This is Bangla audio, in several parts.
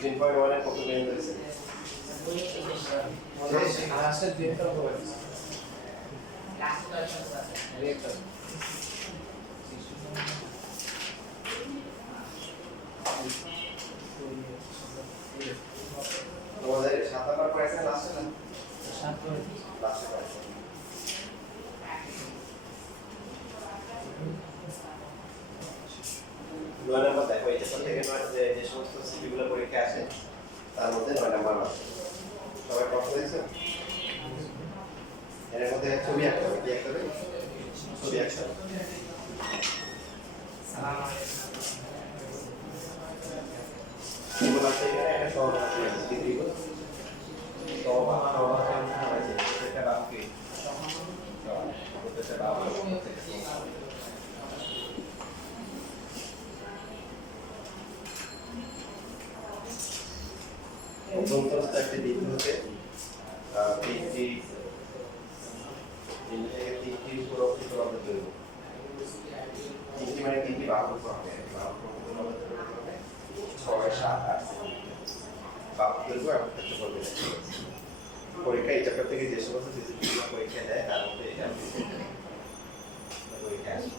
16.1 এর কত বের হয়েছে? লাস্টের দুইটা হবে রেক্টর তোমাদের 7 নাম্বার প্রাইসে লাস্টে না 7 করে লাস্টে প্রাইসে 9 নাম্বার দেখো এই যে থেকে 9 যে সমস্ত সিপিগুলো পরীক্ষা আসে তার মধ্যে 9 নাম্বার আছে সবাই কষ্ট দিয়েছে এর মধ্যে ছবি আঁকতে হবে কি আঁকতে হবে ছবি আঁকতে হবে সালাম এগুলো আছে এখানে একটা সহজ আছে ডিগ্রিগুলো সহজ আছে এটা বাকি এটা বাকি প্রথম একটা দিতে হতে তিনটি উপর অবস্থিত হবে তৈরি তিনটি মানে তিনটি বাহু হবে বাহু হবে 6 7 8 বাহু তৈরি এবং ক্ষেত্র করবে পরীক্ষা এই চ্যাপ্টার থেকে যে সমস্ত ফিজিক্যাল পরীক্ষা দেয় তার মধ্যে এটা পরীক্ষা আসে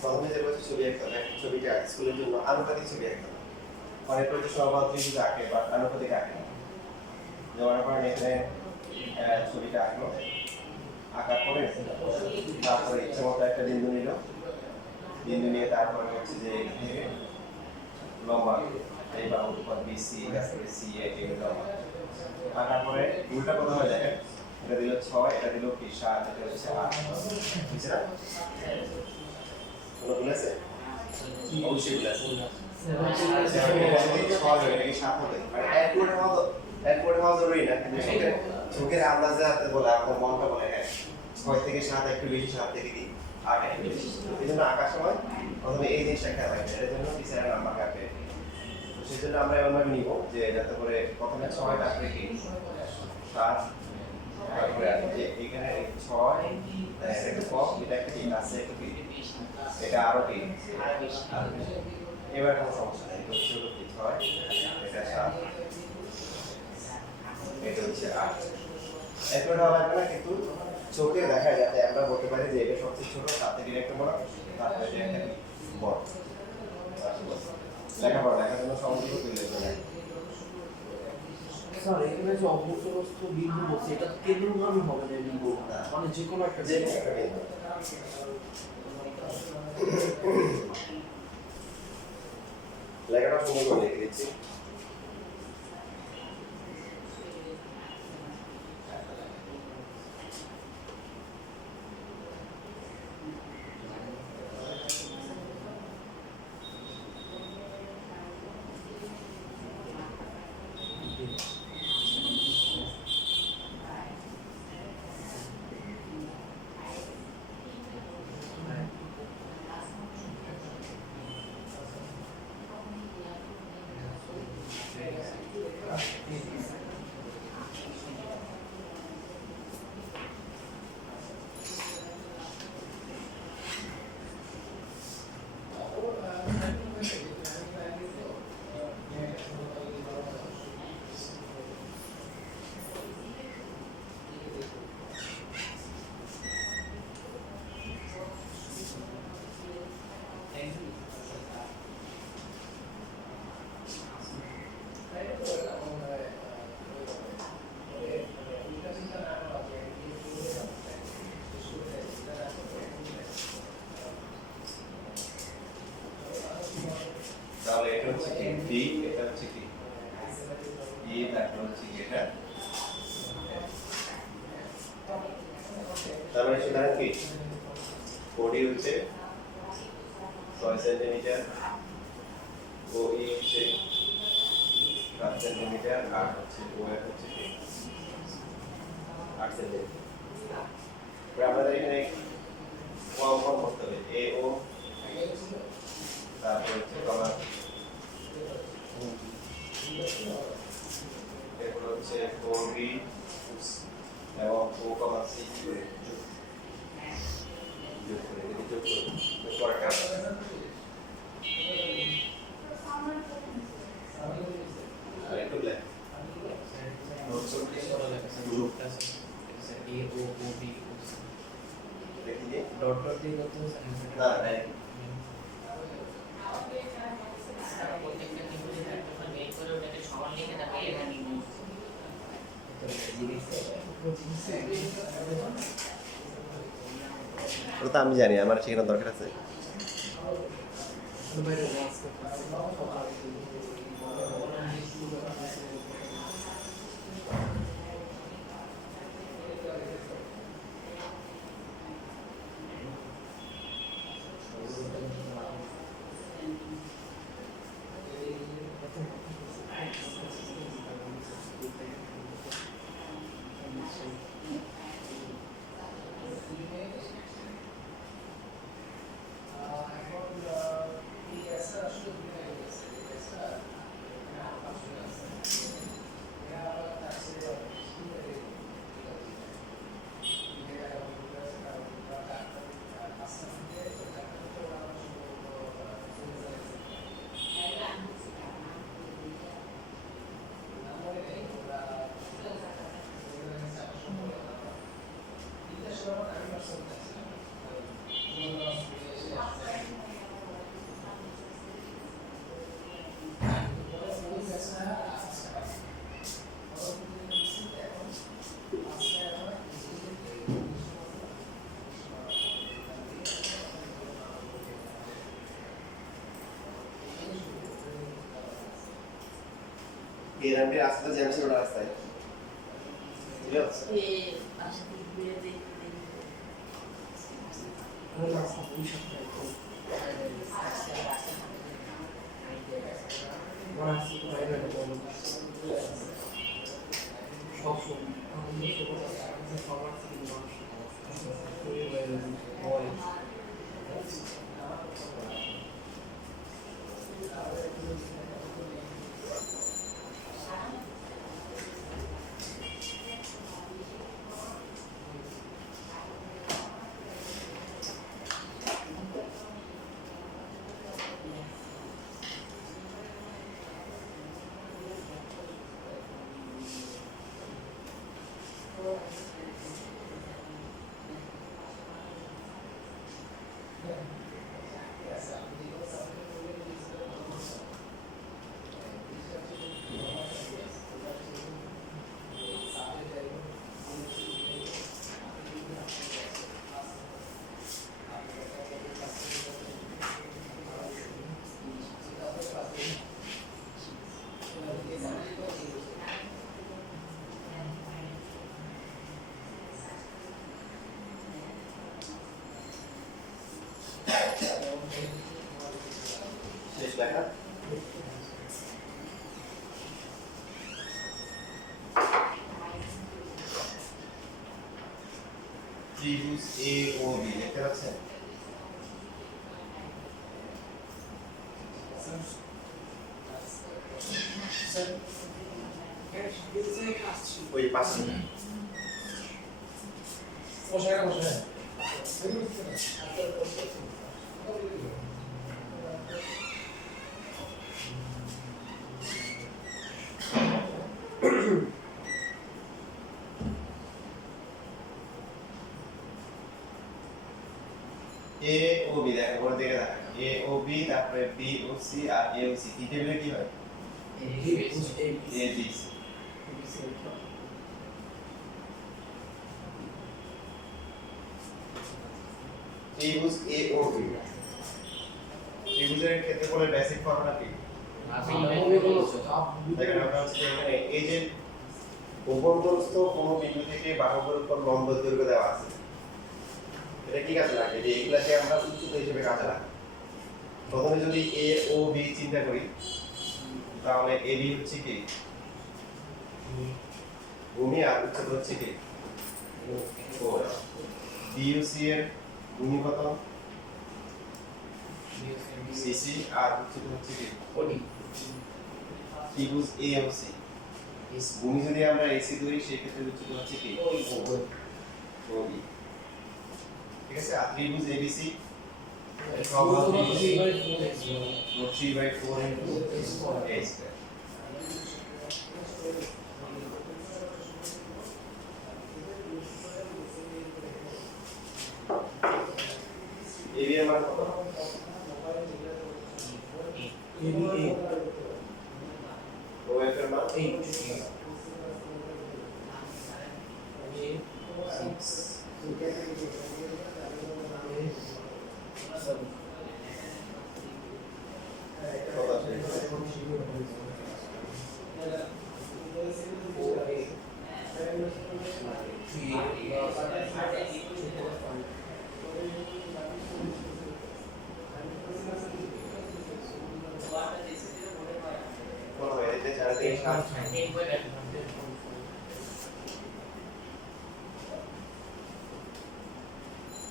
প্রথমে যে বলছে ছবি আঁকতে হবে ছবিটা স্কুলের জন্য আনুপাতিক ছবি আঁকতে হবে অনেক প্রতি সর্বাধিক যদি আঁকে বা আনুপাতিক আঁকে না যেমন আপনার এখানে ছবিটা আঁকলো আঁকার পরে তারপরে ইচ্ছে মতো একটা বিন্দু নিল বিন্দু নিয়ে তারপরে হচ্ছে যে এখান থেকে লম্বা এই বা উপর বিসি তারপরে সি এ লম্বা আঁকার পরে উল্টা কথা হয়ে দেখেন এটা দিল 6 এটা দিল কি 7 এটা হচ্ছে 8 বুঝছেন না কোনো ভুল আছে অবশ্যই ভুল আছে চোখের আন্দাজে হাতে বলে আপনার মনটা বলে হ্যাঁ 6 থেকে 7 একটু বেশি 7 থেকে 8 একটু বেশি এই জন্য আঁকার সময় প্রথমে এই জিনিসটা খেয়াল রাখবেন এর জন্য টিচারের নাম্বার কাটবে সেই জন্য আমরা এমনভাবে নিব যে যাতে করে প্রথমে 6 তারপরে কি 7 তারপরে যে এখানে 6 এটা কম এটা একটা কি আছে এটা আরো কি এবার কোনো সমস্যা নেই এটা হচ্ছে 6 এটা 7 এটা হচ্ছে 8 এরপর লাগবে না কিন্তু চোখে দেখা যাতে আমরা বলতে পারি যে এটা সবচেয়ে ছোট তার থেকে একটা বড় তারপরে এটা একটা বড় লেখার জন্য সমস্ত তুলে দেবে স্যার এখানে যে অবতরস্থ বিন্দু বলছে এটা তো কেন্দ্রগামী হবে না বিন্দু মানে যে কোনো একটা লেখাটা সুন্দর করে লিখে দিচ্ছি তাহলে এটা হচ্ছে কি বি এটা হচ্ছে কি ই তারপর হচ্ছে কি এটা তাহলে সেটা কি বডি হচ্ছে 6 সেন্টিমিটার ও ই হচ্ছে 7 সেন্টিমিটার আর হচ্ছে ও এর হচ্ছে কি 8 সেন্টিমিটার আমাদের এখানে কম করতে হবে এ ও তারপর হচ্ছে কমা এরপর হচ্ছে 4b এবং ও কমা সি করে যোগ করে পরেরটা এ ও ও বি ও সি দেখি যে ডট ডট দিয়ে করতে হবে না ডাইরেক্ট প্রত্যেকটা ত্রিভুজের ক্ষেত্রফল বের করে ওটাকে সমান লিখে তারপর লেখা নির্ণয় ওটা তো আমি জানি আমার সেখানে দরকার আছে এরামটি রাস্তা জ্যাম ছিল রাস্তায় বুঝলো শেষ লেখা ত্রিভুজ এ ও বি দেখতে পাচ্ছেন ওই পাশে এ ও বি দেখো উপর দিকে দেখো এ ও বি তারপরে বি ও সি আর এ ও সি কি টেবিলে কি হয় এ বি সি ত্রিভুজ এ ও বি ত্রিভুজের ক্ষেত্রফলের বেসিক ফর্মুলা কি দেখেন আমরা হচ্ছে এখানে এই যে উপরদস্থ কোন বিন্দু থেকে বাহুর উপর লম্ব দৈর্ঘ্য দেওয়া আছে এটা কি কাজে লাগে যে এগুলাকে আমরা উচ্চতা হিসেবে কাজে লাগাই প্রথমে যদি এ ও বি চিন্তা করি তাহলে এ বি হচ্ছে কি ভূমি আর উচ্চতা হচ্ছে কি বি ও সি এর ভূমি কত সিসি আর উচ্চতা হচ্ছে কি ত্রিভুজ এ ও সি ভূমি যদি আমরা এসি ধরি সেই ক্ষেত্রে উচ্চতা হচ্ছে কি ওবি ঠিক আছে আর ত্রিভুজ এবিসি সব 3/4 into a square এর মান কত? OF এর মান 8 কত আছে? কত হয়? এই যে 4 3 7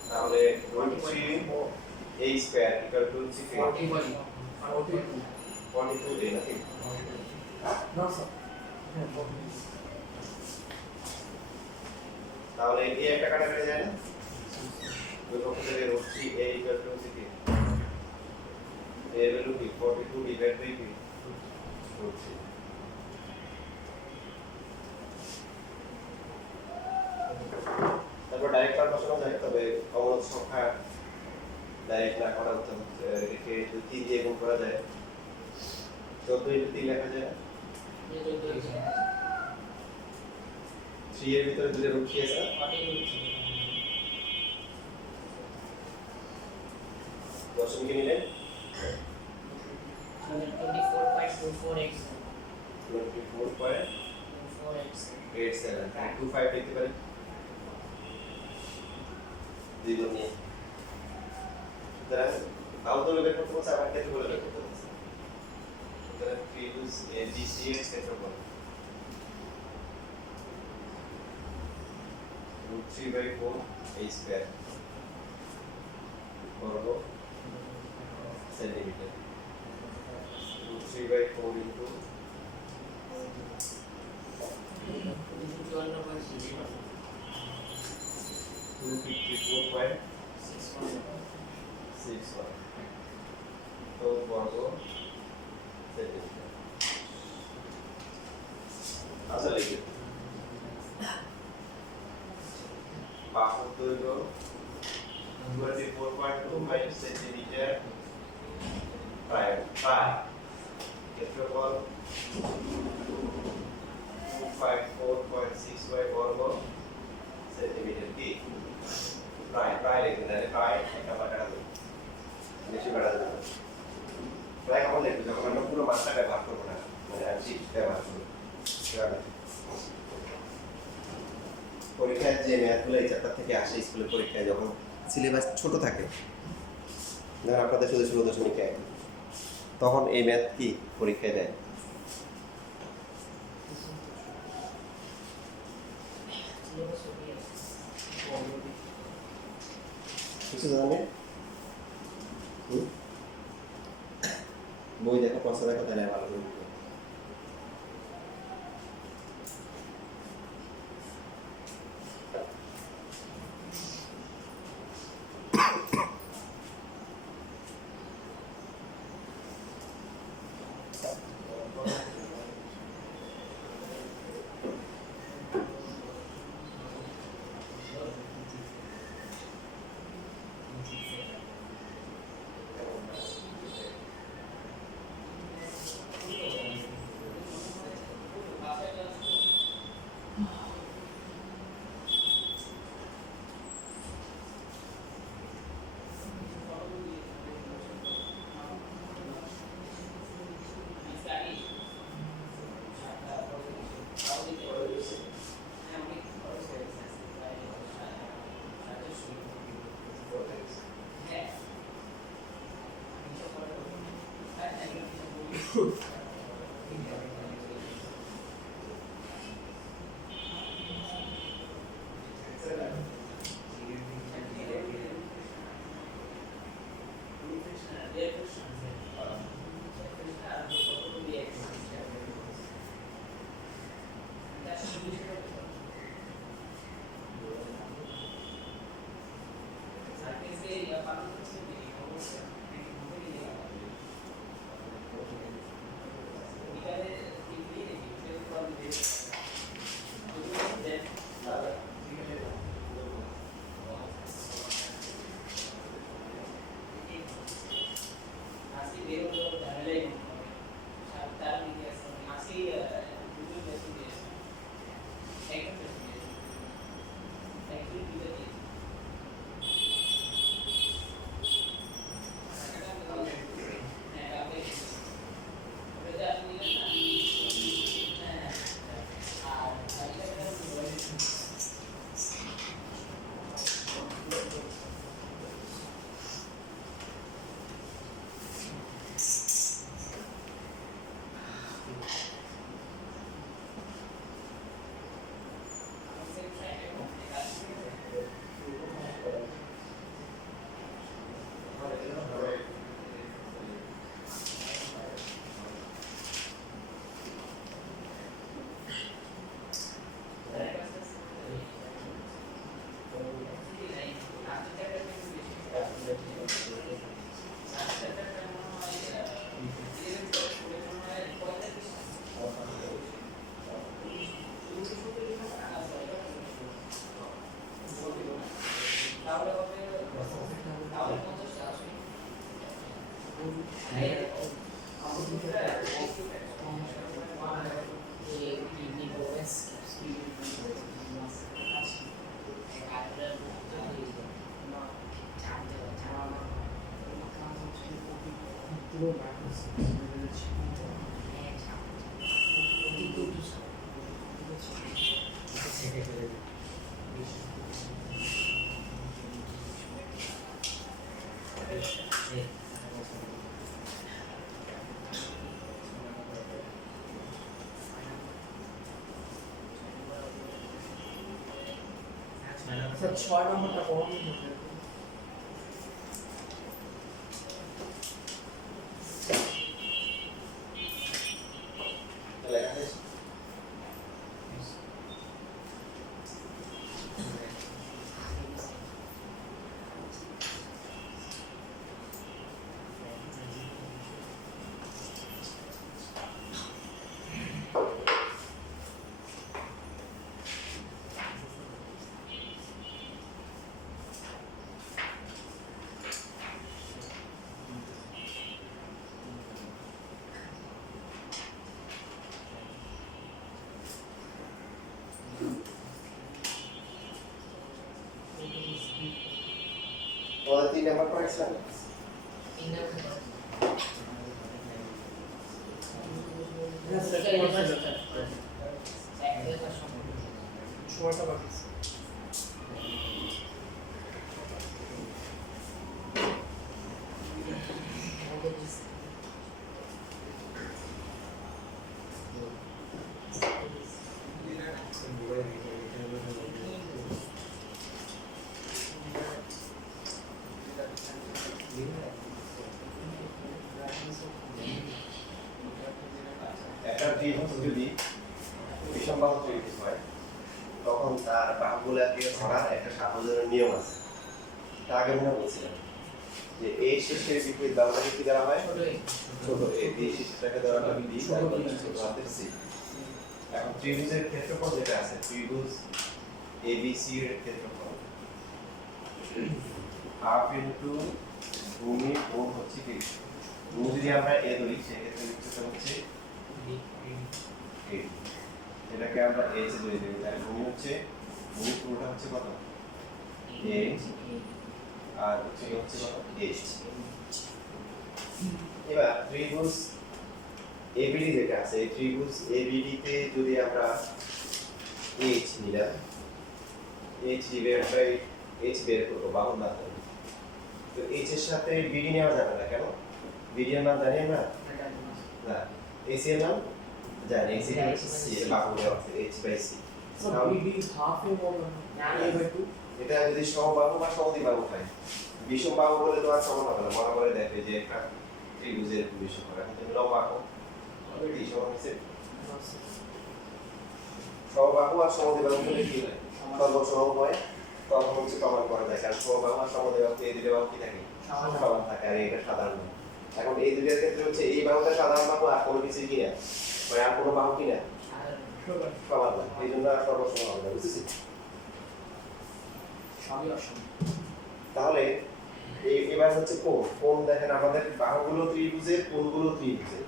তাহলে √3 a স্কয়ার ইকুয়াল টু 42 দেই নাকি? না স্যার তাহলে এই একটা কাটাকাটি যায় না? দুই পক্ষ থেকে √3 a ইকুয়াল টু কি? a ভ্যালু কি 42 ডিভাইড বাই কি? √3 তারপর ডাইরেক্ট মান বসানো যায়, তবে অবরোধ সংখ্যা ডাইরেক্ট না করা উচিত। এটাকে যদি 3 দিয়ে গুণ করা যায় 14 × 3 লেখা যায়। 3 এর ভিতরে দুটো √3 আছে না? দশমিকে নিলে 24.24x 24.87 25 লিখতে পারি দ্বিগুণ নিয়ে। সুতরাং আউটডোর বের করতে বলছে, আবার ক্ষেত্রফল বের করতে বলছে। সুতরাং ত্রিভুজ ABC এর ক্ষেত্রফল √3/4 a স্কয়ার বর্গ সেন্টিমিটার। √3/4 ইনটু 254.61 তো বর্গ সেন্টিমিটার। আচ্ছা লিখে বাহুর দৈর্ঘ্য 24.25 সেন্টিমিটার, প্রায় ক্ষেত্রফল 254.65 বর্গ সেন্টিমিটার। কি প্রায় লিখবেন, তাহলে প্রায় একটা বার কাটা যাবে, বেশি কাটা যাবে না। প্রায় কখন লিখবে? যখন আমরা পুরো মাত্রা ব্যবহার করবো না, মানে আংশিক ব্যবহার করবো। পরীক্ষায় যে ম্যাথগুলো এই চ্যাপ্টার থেকে আসে স্কুলের পরীক্ষায়, যখন সিলেবাস ছোট থাকে, ধর আপনাদের শুধু 16.1, তখন এই ম্যাথ কি পরীক্ষায় দেয়? কিছু জানেন? বই দেখো, পয়সা দেখো, তাহলে ভালো করে বুঝবে। পুরো ম্যাট্রিক্স স্যার 6 নম্বরটা কম হবে লেখা হয়েছে তোমাদের 3 নাম্বার করেছিলাম সময়টা বাকি আছে। একটা ত্রিভুজ যদি বিষম বাহু ত্রিভুজ হয় তখন তার বাহুগুলোকে ধরার একটা সাধারণ নিয়ম আছে। তা আগে মনে বলছিলাম যে এ শেষের বিপরীত বাহুটাকে কি দেওয়া হয় ছোট এ, বি শেষটাকে দেওয়া হয় বি, তারপর ছোট হাতের সি। এখন ত্রিভুজের ক্ষেত্রফল যেটা আছে ত্রিভুজ এ বি সি এর ক্ষেত্রফল হাফ ইনটু ভূমি গুণ হচ্ছে কি ভূমি যদি আমরা এ ধরি সেক্ষেত্রে উচ্চতা হচ্ছে এ, এটাকে আমরা এইচ ধরে দেব তাহলে ভূমি হচ্ছে ভূমি পুরোটা হচ্ছে কত এ আর উচ্চতা হচ্ছে কত এইচ। এবার ত্রিভুজ এবিডি যেটা আছে এই ত্রিভুজ এবিডি তে যদি আমরা এইচ নিলাম এইচ ডিভাইড বাই এইচ বের করব বাহুর মাধ্যমে, তো এইচ এর সাথে বিডি নেওয়া যাবে না কেন? বিডি এর মান জানি আমরা না, এসি এর মান জানি, এসি হচ্ছে সি এর বাহু নেওয়া আছে H by C. Sir BD হাফে হবে না এ বাই 2 এটা যদি সমবাহু বা সমদ্বিবাহু হয় বিষম বাহু বলে তো আর সমান হবে না, মনে করে দেখবে যে একটা ত্রিভুজের বিষম হবে এখন তুমি লম্ব আঁকো এই সমান হচ্ছে সমবাহু আর সমদ্বিবাহু বলে কি হয় সর্বসম হয় তখন হচ্ছে প্রমাণ করা যায়, কারণ সমবাহু আর সমদ্বিবাহু এই দুটো বাহু কি থাকে সমান থাকে আর এটা সাধারণ না। এখন এই দুটোর ক্ষেত্রে হচ্ছে এই বাহুটা সাধারণ বাহু আর কোনো কিছু কিনা মানে আর কোনো বাহু কিনা সমান না, এই জন্য আর সর্বসম হবে না, বুঝেছিস? সবই অসম তাহলে এবার হচ্ছে কোণ দেখেন আমাদের বাহুগুলো ত্রিভুজের কোণগুলো ত্রিভুজের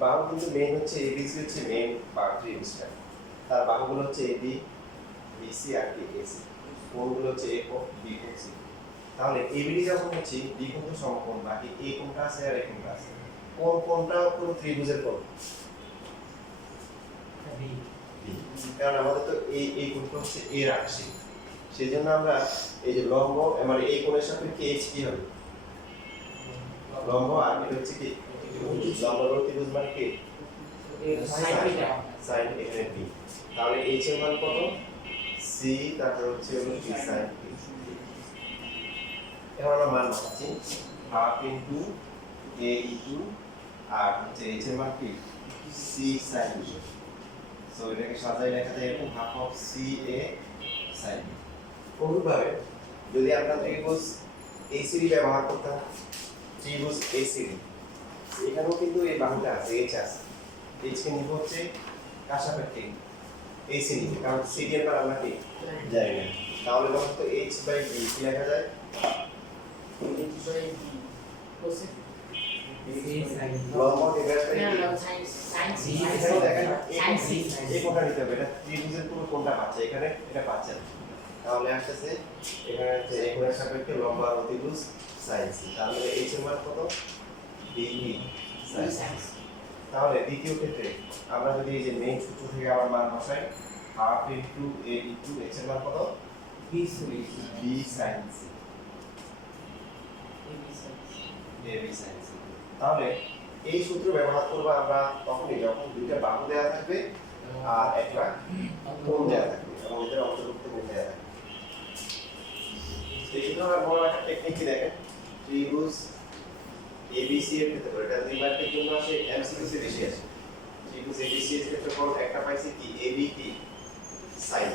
বাহু কিন্তু মেইন হচ্ছে এবিসি হচ্ছে মেইন বাহু ত্রিভুজটা, তার বাহুগুলো হচ্ছে এবি বিসি আর এসি, কোণগুলো হচ্ছে এ কোণ বি কোণ সি। তাহলে এবিডি যখন হচ্ছে বি কোণ তো সমকোণ, বাকি এ কোণটা আছে আর এ কোণটা আছে, কোণটা পুরো ত্রিভুজের কোণ বি, কারণ আমাদের তো এই কোণটা হচ্ছে এর আংশিক, সেজন্য আমরা এই যে লম্ব মানে এই কোণের সাপেক্ষে এইচ কি হবে লম্ব আর এটা হচ্ছে কি লম্ব ত্রিভুজ মানে কি সাইন এখানে বি, তাহলে এইচ এর মান কত সি তারপর হচ্ছে হলো বি সাইন বি। এখন আমরা মান বসাচ্ছি হাফ ইনটু এ ইনটু আর হচ্ছে এইচ এর মান কি সি সাইন বি, সো এটাকে সাজাই লেখা যায় এরকম half of C A sign B. অনুরূপভাবে যদি আমরা ত্রিভুজ এসিডি ব্যবহার করতাম ত্রিভুজ এসিডি এখানেও কিন্তু এই বাহুটা আছে এইচ আছে, এইচ কে নিব হচ্ছে কার সাপেক্ষে এসি নিব, কারণ সিডি এর মান আমরা কি জানি না, তাহলে তখন তো এইচ বাই বি কি লেখা যায় এইচ বাই বি কোসেক লম্ব ডিভাইড বাই এখানে দেখেন সাইন সি এই কোণটা নিতে হবে, এটা ত্রিভুজের পুরো কোণটা পাচ্ছে এখানে এটা পাচ্ছে না, তাহলে আসতেছে এখানে হচ্ছে এই কোণের সাপেক্ষে লম্ব আর ত্রিভুজ সাইন সি, তাহলে এইচ এর মান কত বিই সায়েন্স সাইন্স। তাহলে দ্বিতীয় ক্ষেত্রে আমরা যদি এই যে মেইন সূত্র থেকে আবার মান বসাই হাফ ইন্টু এ ইন্টু এক্স এর মান কত B science A B science. তাহলে এই সূত্র ব্যবহার করব আমরা তখনই যখন দুইটা বাহু দেওয়া থাকবে আর একটা কোণ দেওয়া থাকবে এবং এদের অন্তর্ভুক্ত কোণ দেওয়া থাকবে। এই সূত্র আমরা বড় একটা টেকনিক কি দেখেন, ত্রিভুজ ABC এর ক্ষেত্রে এটা দুই মার্কের জন্য আসে এমসিকিউ তে বেশি আসে। ত্রিভুজ ABC এর ক্ষেত্রে কোণ একটা পাইছি কি AB কি সাইন,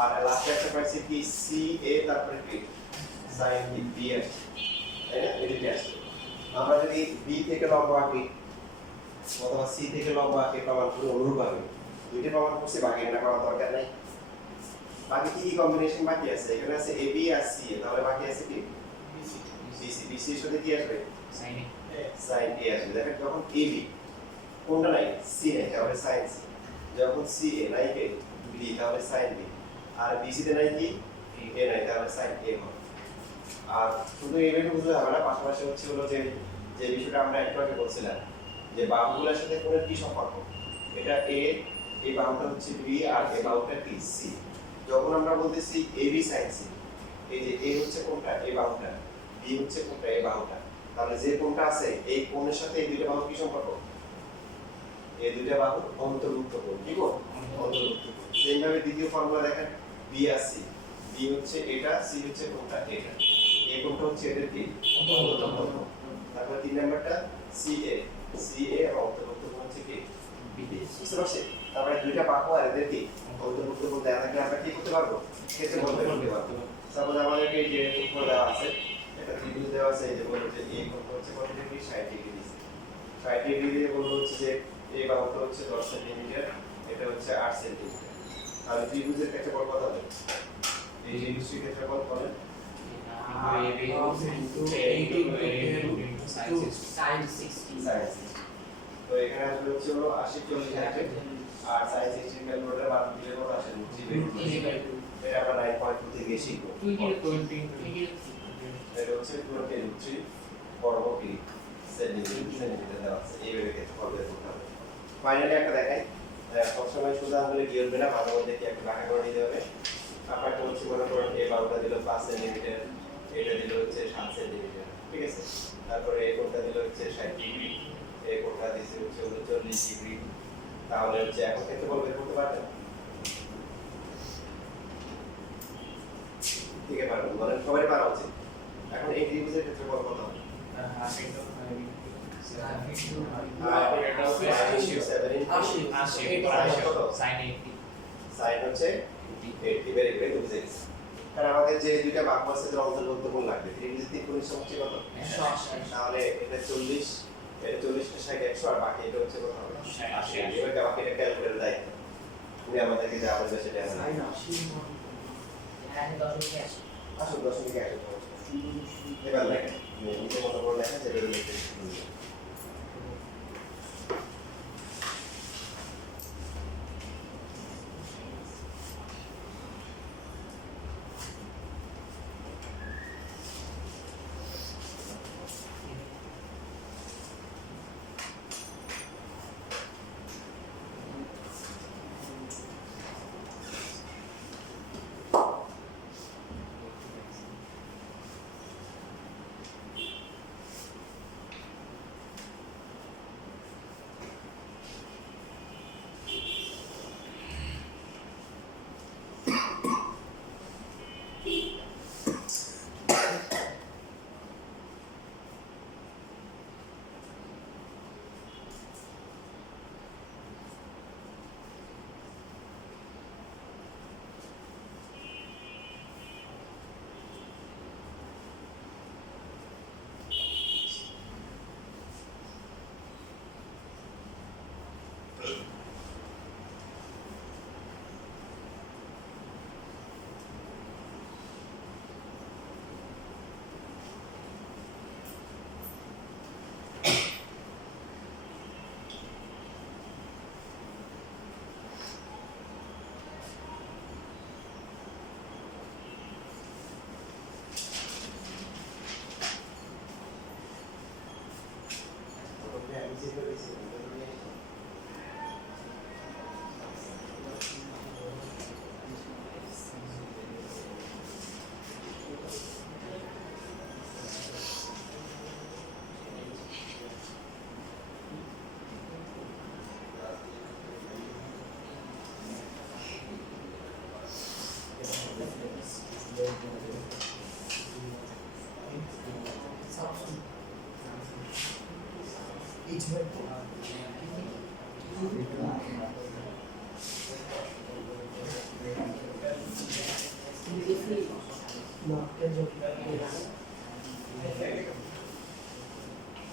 আর লাস্ট একটা পাইছি কি CA তারপরে কি সাইন কি B এর, তাই না? এদিকে আসে আমরা যদি B থেকে লম্ব আঁকি অথবা C থেকে লম্ব আঁকি প্রমাণ করে অনুরূপ হবে, দুইটা প্রমাণ করছি, বাকি এটা করার দরকার নাই। বাকি কি কম্বিনেশন বাকি আছে? এখানে আছে AB আর CA, তাহলে বাকি আছে কি BC এর সাথে কি আসবে সাইন sin A আসবে। দেখেন যখন AB কোনটা নাই C নাই তাহলে sin C, যখন CA নাই কে B তাহলে sin B, আর BC তে নাই কি A নাই তাহলে sin A হবে। আর শুধু এইভাবে বুঝলে হবে না, পাশাপাশি হচ্ছে হলো যে যে বিষয়টা আমরা একটু আগে বলছিলাম যে বাহুগুলোর সাথে কোণের কি সম্পর্ক, এটা A, এই বাহুটা হচ্ছে B আর এই বাহুটা কি C। যখন আমরা বলতেছি AB sin C, এই যে A হচ্ছে কোণটা এই বাহুটা, B হচ্ছে কোণটা এই বাহুটা, তাহলে যে কোণটা আছে এই কোণের সাথে এই দুইটা বাহু কি সম্পর্ক, এই দুইটা বাহু অন্তর্ভুক্ত কোণ, কি কোণ অন্তর্ভুক্ত কোণ। সেম ভাবে দ্বিতীয় ফর্মুলা দেখেন B আর C, B হচ্ছে এটা, C হচ্ছে কোণটা এটা, এই কোণটা হচ্ছে এদের কি অন্তর্ভুক্ত কোণ। তারপর তিন নাম্বারটা CA, CA এর অন্তর্ভুক্ত কোণ হচ্ছে কি বুঝতে পারছি। তারপরে দুইটা বাহু আর এদের কি অন্তর্ভুক্ত কোণ দেওয়া থাকলে আমরা কি করতে পারবো, ক্ষেত্রে বলতে পারবো। সাপোজ আমাদেরকে এই যে উপর দেওয়া আছে একটা ত্রিভুজ দেওয়া আছে, এই যে বলবো যে এই কোণ হচ্ছে কত ডিগ্রি 60 ডিগ্রি দিছে, 60 ডিগ্রি দিয়ে বলবো হচ্ছে যে এই বাহুটা হচ্ছে 10 সেন্টিমিটার, এটা হচ্ছে 8 সেন্টিমিটার। তাহলে ত্রিভুজের ক্ষেত্রফল কত হবে, এই ত্রিভুজের ক্ষেত্রফল বলেন সাইন 60 sin 60। তো এখানে আসলে হচ্ছে হলো 80 40 আর sin 60 ক্যালকুলেটর মান দিলে কত আসে 3/2। এটা আমরা 9.2 থেকে শিখব। এটা হচ্ছে 23 বর্গ কি সেন্টিমিটার দেওয়া আছে, এইভাবে ক্ষেত্রফল বের করতে হবে। ফাইনালি একটা দেখাই, সবসময় সোজা আঙুলে গিয়ে উঠবে না, মাঝে মধ্যে কি একটা বাঁকা করে নিতে হবে। আপনাকে হচ্ছে মনে করেন এই বাহুটা দিল 5 সেন্টিমিটার, এটা দিল হচ্ছে 7 সেন্টিমিটার, ঠিক আছে। তারপরে এই কোণটা দিল হচ্ছে 60 ডিগ্রি, এই কোণটা দিছে হচ্ছে 39 ডিগ্রি। তাহলে হচ্ছে এখন ক্ষেত্রফল বের করতে পারবেন, ঠিক আছে পারবেন, বলেন সবাই পারা উচিত। এখন এই ত্রিভুজের ক্ষেত্রফল কত হবে, সাইন হচ্ছে 80, ভেরি গুড, বুঝে গেছি। কারণ আমাদের যে দুইটা বাহু আছে তার অন্তর্ভুক্ত কোণ লাগবে, ত্রিভুজের তিন কোণের সমষ্টি কত, তাহলে এটা 40, এটা 40 কে 60 100 আর বাকি এটা হচ্ছে কত হবে 80। এবারে বাকি এটা ক্যালকুলেটর দায়িত্ব, তুমি আমাদেরকে যা বলবে সেটা আমরা সাইন 80 হ্যাঁ 10 আসে আসল দশমিক 1 এবার লেখেন নিজের মতো করে লেখেন যেটা লিখতে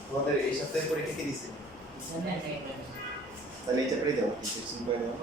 তোমাদের এই সপ্তাহে পরীক্ষা কি দিছে? তাহলে এই চ্যাপ্টারই দাও, ডিসকাশন করে দাও।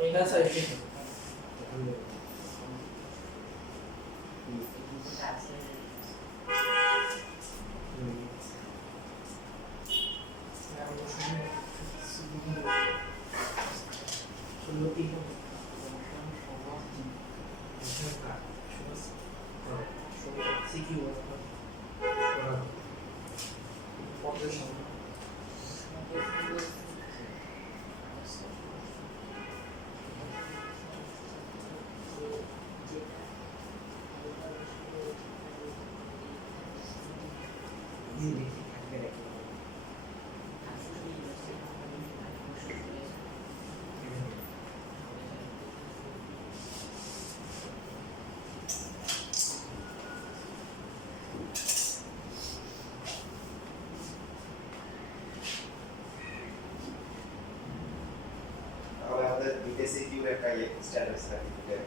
তাহলে আমাদের বিটেসি কিউর একটা স্ট্যান্ডার্ড সার্টিফিকেট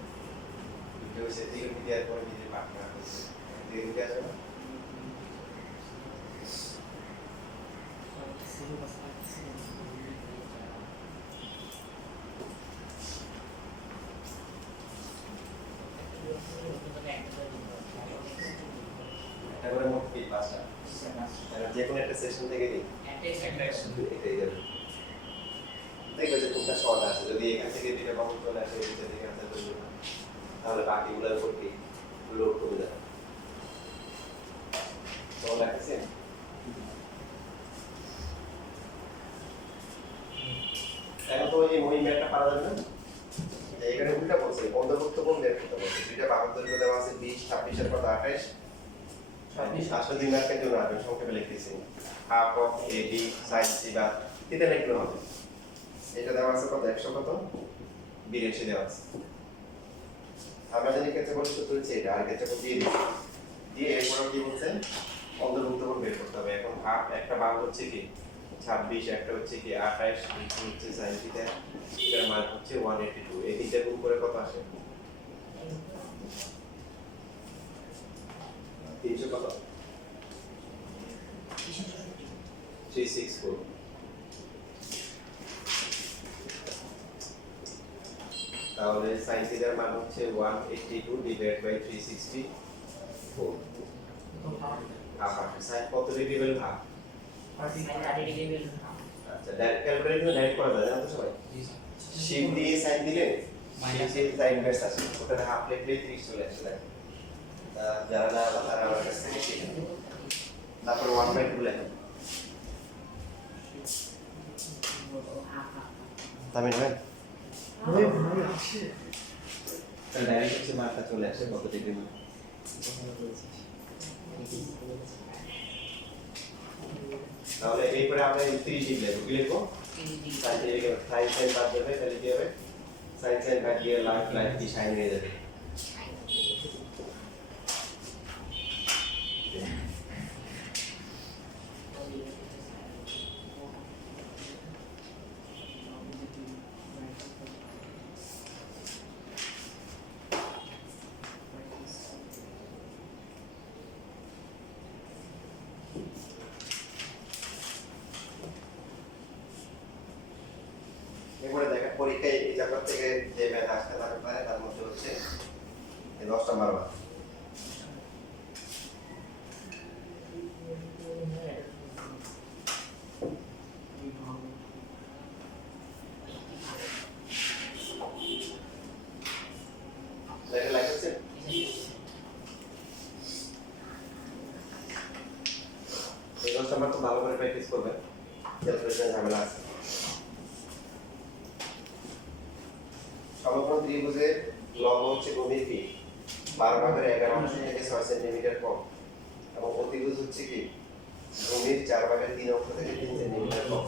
দুটো হচ্ছে থিওরি দেওয়ার পরে নিজের পাঠ করা হচ্ছে থিওরি দেওয়া যাবে না? একটা করে মোট কি পাঁচটা যে কোনো একটা সেশন থেকে দিই এটাই যাবে দেখবে যে কোনটা শর্ট আছে যদি এখান থেকে দুইটা কমন চলে আসে নিচে থেকে আনসার করবে তাহলে বাকিগুলোর উপর কি লোড কমে যাবে তো লাগছে এখন তো ওই যে মই ম্যাটটা পারা যাবে না এখানে উল্টা বলছে অন্তর্ভুক্ত কোন বের করতে বলছে দুইটা বাহুর দৈর্ঘ্য দেওয়া আছে 20 26 এর কত 28 আসলে দুই মার্কের জন্য আমি সংক্ষেপে লিখতেছি half of AD sign C বা এটা লিখলে হবে এটা দেওয়া আছে কত 100 কত 82 দেওয়া আছে আমরা জানি ক্ষেত্রে বলে সূত্র হচ্ছে এটা আর ক্ষেত্রে দিয়ে দিচ্ছি দিয়ে এরপর কি বলছেন অন্তর্ভুক্ত কোণ বের করতে হবে এখন হাফ একটা বাহু হচ্ছে কি 26 একটা হচ্ছে কি 28 হচ্ছে সাইন থিটা এটার মান হচ্ছে 182 এই তিনটা গুণ করে কত আসে 300 কত 364 তাহলে sin থিটার মান হচ্ছে 182 ডিভাইড বাই 364 হাফ আসে sin কত ডিগ্রি বেল হাফ আচ্ছা ডাইরেক্ট ক্যালকুলেট করে ডাইরেক্ট করা যায় না তো সবাই শিফট দিয়ে sin দিলে মাইনাস এর সাইন ইনভার্স আসে ওটা হাফ লিখলে 30 চলে আসে যারা না তারা আমার কাছ থেকে শিখে তারপর 1/2 লেখেন তামিল ভাই তাহলে ডাইরেক্ট হচ্ছে মার্কটা চলে আসে কত ডিগ্রি তাহলে এরপরে আমরা 30 লিখব কি লিখবো সাইন থেকে সাইন সাইন বাদ দেবে তাহলে কি হবে সাইন সাইন বাদ দিয়ে লাইন কি সাইন হয়ে যাবে এবারে দেখেন পরীক্ষায় এই জায়গা থেকে যে ম্যাথ আসতে পারে তার মধ্যে হচ্ছে এই 10টা মারবা দেখেন লাগছে এই 10টা মার তো ভালো করে প্র্যাকটিস করবেন ক্যালকুলেশন ঝামেলা আছে সমগ্র ত্রিভুজের লম্ব হচ্ছে ভূমির কি 12/11 থেকে 6 সেন্টিমিটার কম এবং অতিভুজ হচ্ছে কি ভূমির 4/3 অংশ থেকে 3 সেন্টিমিটার কম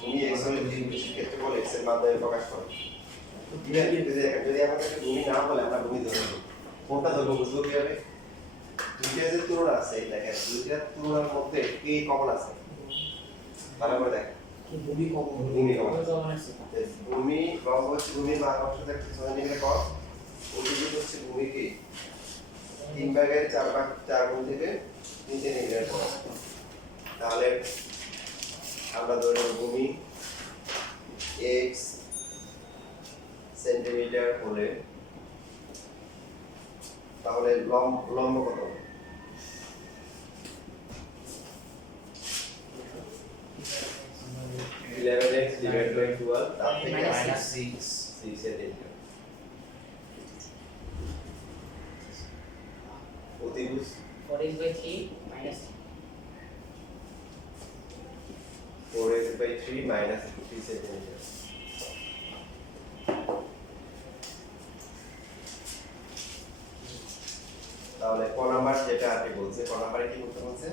ভূমি x হলে ত্রিভুজের ক্ষেত্রফল x এর মাধ্যমে প্রকাশ করে যদি আমাদের ভূমি না বলে আমরা ভূমি ধরে নেব কোনটা ধরবো বুঝবো কিভাবে? দুইটা যে তুলনা আছে দেখেন দুইটা তুলনার মধ্যে কে কমন আছে ভালো করে দেখেন ভূমি কম ভূমি কমন আছে কমন আছে ভূমি লম্ব হচ্ছে ভূমি বা অংশ থেকে সমান দিকে কম অতিভুজ হচ্ছে ভূমি কি 3/4 থেকে নিচে নিয়ে পড়া তাহলে আমরা ধরে নেব ভূমি x সেন্টিমিটার হলে তাহলে লম্ব কত 11x divided by 12 তার থেকে -6 6 সেন্টিমিটার অতিভুজ 4x/3 minus 4x by 3 minus 3 centimetre তাহলে ক নাম্বার যেটা আপনি বলছে ক নাম্বারে কি করতে বলছে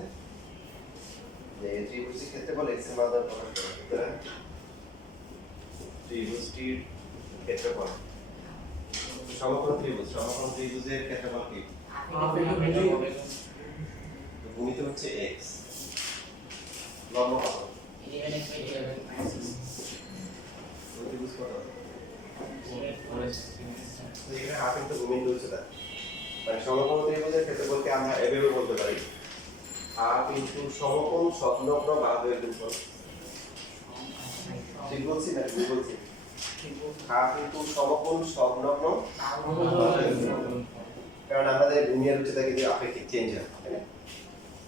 যে ত্রিভুজের ক্ষেত্রফল x এর মান প্রকাশ করা সুতরাং ত্রিভুজটির ক্ষেত্রফল সমকোণ ত্রিভুজের ক্ষেত্রফল কি ভূমি তো হচ্ছে x লম্ব কত 11x/11 minus 6 ত্রিভুজ কত 4x তো এখানে হাফ ইনটু ভূমি ইনটু উচ্চতা মানে সমকোণ ত্রিভুজের ক্ষেত্রফলকে আমরা এভাবে বলতে পারি হাফ ইনটু সমকোণ সংলগ্ন বাহুর গুণফল ঠিক বলছি না ভুল বলছি হাফ ইনটু সমকোণ সংলগ্ন বাহুর গুণফল কারণ আমাদের ভূমির উচ্চতা কিন্তু আপেক্ষিক চেঞ্জ হয় তাই না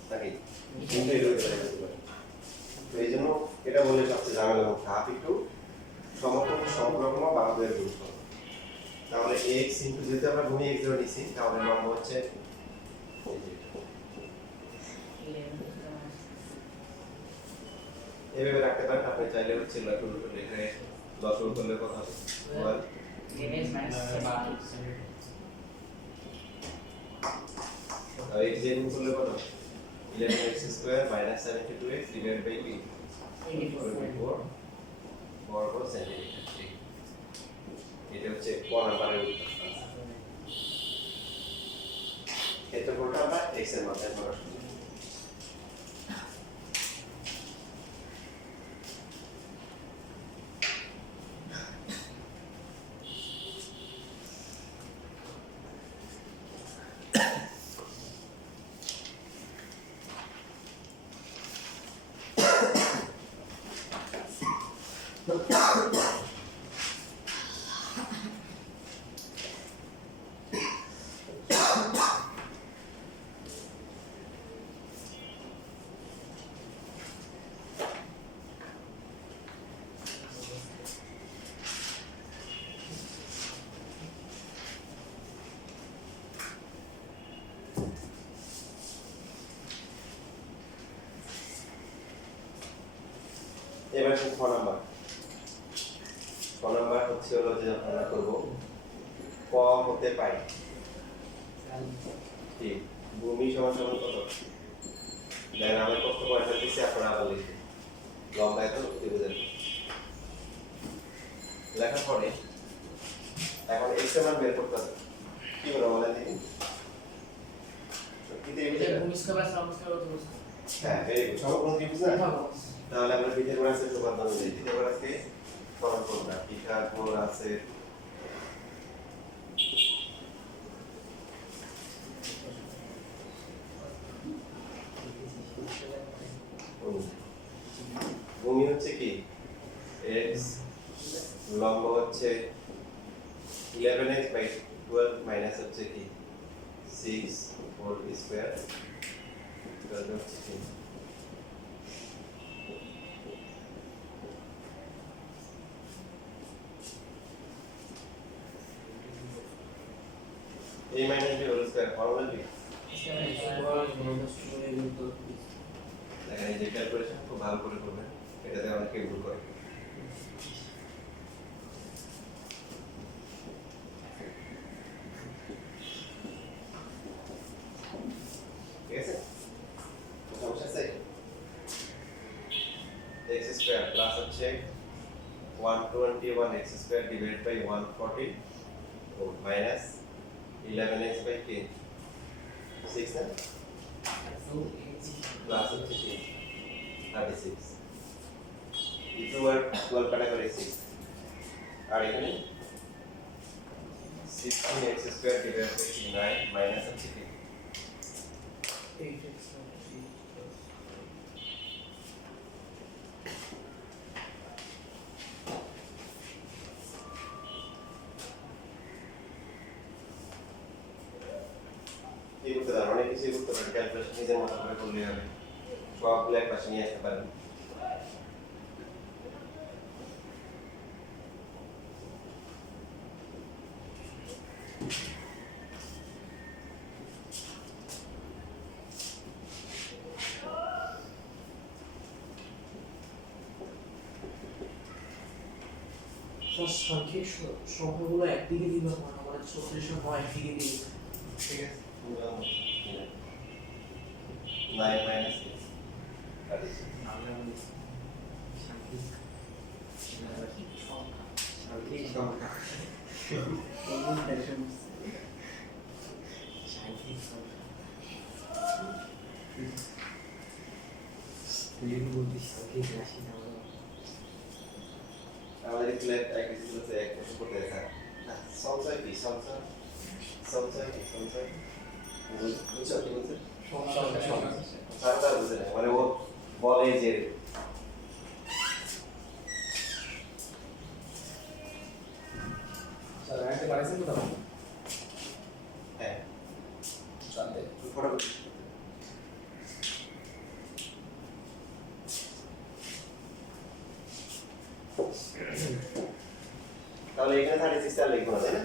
নাকি কিন্তু এটা হতে পারে তো এই জন্য এটা বললে সবচেয়ে ঝামেলা হচ্ছে হাফ ইনটু সমকোণ সংলগ্ন বাহুর গুণফল তাহলে x ইনটু যেহেতু আমরা ভূমি x ধরে নিছি তাহলে লম্ব হচ্ছে এভাবে রাখতে পারেন আপনি চাইলে হচ্ছে লক্ষ্য করলে এখানে 10 গুণ করলে কত হবে 11x minus 7 আর x দিয়ে গুণ করলে কত 11x square minus 72x divided by কি 24 বর্গ সেন্টিমিটার এটা হচ্ছে ক নাম্বারের উত্তর ক্ষেত্রফলটা আমরা x এর মাত্রায় প্রকাশ করি এবার ছ নাম্বার হচ্ছে হলো যে আমরা করব ক হতে পাই ঠিক ভূমি সমান সমান কত দেখেন আমি কত পয়সা দিচ্ছি আপনারা আবার লিখবেন লম্বা এত বুঝেন লেখার পরে এখন x এর মান বের করতে হবে কি বলে বলেন দেখি কি দিয়ে এটা ভূমি স্কয়ার সমস্কার হতে বলছে হ্যাঁ ভেরি গুড সমকোণ ত্রিভুজ না তাহলে আমরা পিথাগোরাসের উপপাদ্য অনুযায়ী পিথাগোরাসকে সরল করব না পিথাগোরাসের ভূমি হচ্ছে কি x লম্ব হচ্ছে 11x বাই 12 মাইনাস হচ্ছে কি 6 হোল স্কয়ার তাহলে হচ্ছে কি a minus b whole square formula কি দেখেন এই যে ক্যালকুলেশন খুব ভালো করে করবেন এটাতে অনেকে ভুল করে ঠিক আছে সমস্যা আছে x স্কয়ার প্লাস হচ্ছে 121 x স্কয়ার ডিভাইডেড বাই 140 ও মাইনাস 11x by k 6 না প্লাস হচ্ছে কি 36 ইটু আর 12 কাটাগরি 6 আর এখানে 16x square divide by 9 minus হচ্ছে কি 8x এই করতে পারেন অনেক কিছুই করতে পারেন ক্যালকুলেশন নিজের মতো করে করলে হবে সবগুলো এক পাশে নিয়ে আসতে পারেন সাংখ্যিক সংখ্যাগুলো একদিকে দিলে হয় আমাদের 36 হয় একদিকে দিলে ঠিক আছে 9 মাইনাস 6 আমাদের ক্লাস এক কিছু আছে এক প্রশ্ন করতে দেখা সংখ্যা কি সংখ্যা বুঝছো কি বলছে সংখ্যা বুঝে না মানে ও বলে যে স্যার একটা পাইছেন তো হ্যাঁ জানতে ফটোকপি তাহলে এখানে 36 আর লিখবো না তাই না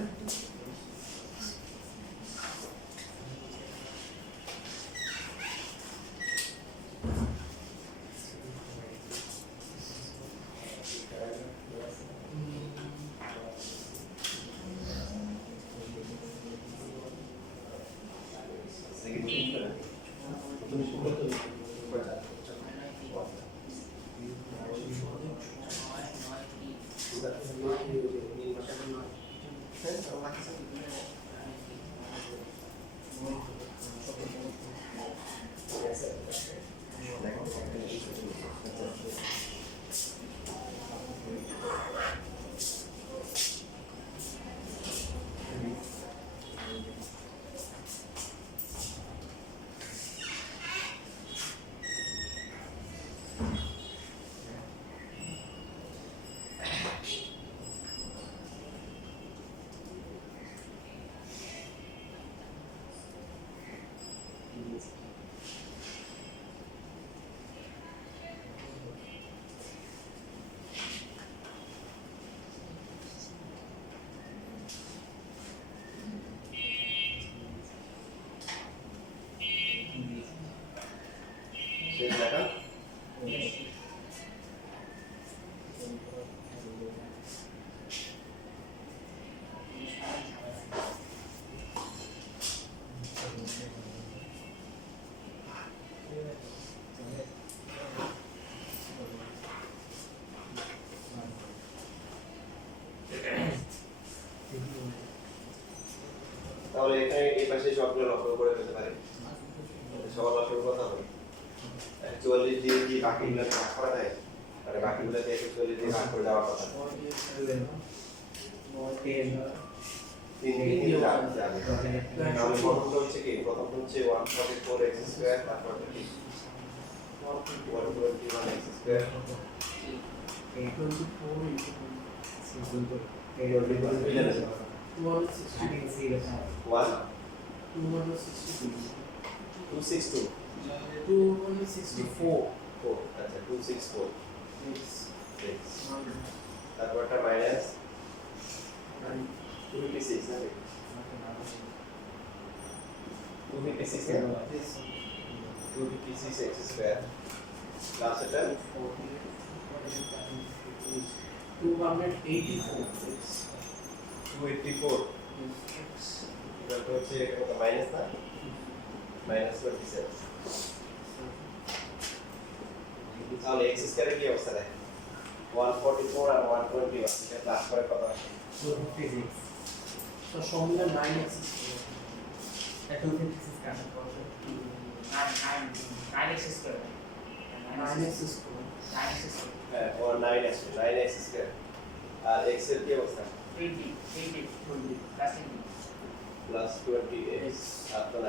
শেষ লেখা তাহলে এখানে এই পাশে সবগুলো লক্ষ্য করে ফেলতে পারি সবার লক্ষ্য কথা হবে 44 দিয়ে কি বাকিগুলো ভাগ করা যায় মানে বাকিগুলোকে 44 দিয়ে ভাগ করে দেওয়ার কথা তিন দিকে যাবে তাহলে প্রথমটা হচ্ছে কি প্রথমটা হচ্ছে 144 x স্কয়ার তারপর কি 121 x স্কয়ার 262 আচ্ছা 264 তারপরটা মাইনাস 256 না 256 না 256 x স্কয়ার প্লাস এটা 284 এটা হচ্ছে কত মাইনাস না মাইনাস 27 তাহলে x স্কয়ারে কি অবস্থা দেখেন 144 আর 121 এটা প্লাস করে কত আসে তো সম্মিলন 9x 2 থেকে 6 কানেক্ট করবে 9x square 9x square 9x square হ্যাঁ ওর 9 আছে 9x স্কয়ার আর x এর কি অবস্থা 20 প্লাস 20 প্লাস 20x আর তো 9